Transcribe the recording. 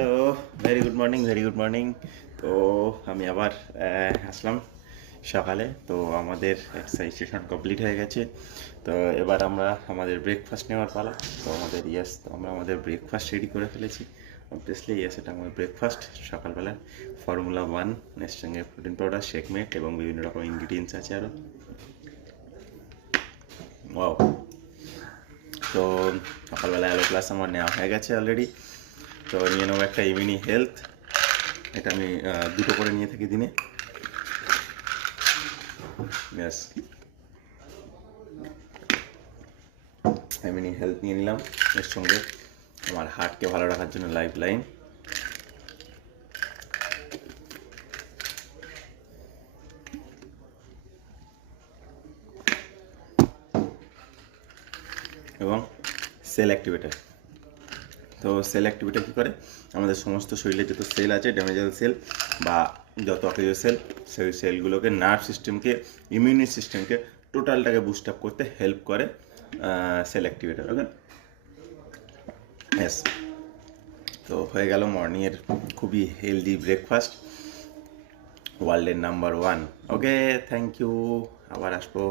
Hello, very good morning. তো আমি আবার আসলাম সকালে। তো আমাদের এক্সারসাইজ সেশন কমপ্লিট হয়ে গেছে। তো এবার আমরা আমাদের ব্রেকফাস্ট নেওয়ার পালা। তো আমরা আমাদের ব্রেকফাস্ট রেডি করে ফেলেছি। অবভিয়াসলি এটা আমাদের ব্রেকফাস্ট সকালবেলা। ফর্মুলা 1 এর সঙ্গে প্রোটিন পাউডার, শেকমেট এবং বিভিন্ন রকম ইনগ্রিডিয়েন্টস আছে আরও। ওয়াও! তো সকালবেলা অ্যালো প্লাস আমার নেওয়া হয়ে গেছে অলরেডি। তো নিয়ে নেবো একটা ইমিউনি হেলথ। এটা আমি দুটো করে নিয়ে থাকি দিনে। ব্যাস, ইমিউনি হেলথ নিয়ে নিলাম। এর সঙ্গে আমার হার্টকে ভালো রাখার জন্য লাইফ লাইন। এবং সেল অ্যাক্টিভেটার। তো সেল অ্যাক্টিভেটার কী করে? আমাদের সমস্ত শরীরে যত সেল আছে, ড্যামেজেবল সেল বা যত অকেজো সেল, সেই সেলগুলোকে, নার্ভ সিস্টেমকে, ইমিউনি সিস্টেমকে, টোটালটাকে বুস্ট আপ করতে হেল্প করে সেল অ্যাক্টিভেটার। Okay, yes. তো হয়ে গেল মর্নিংয়ের খুবই হেলদি ব্রেকফাস্ট, ওয়ার্ল্ডের নাম্বার 1। Okay, thank you. আবার আসবো।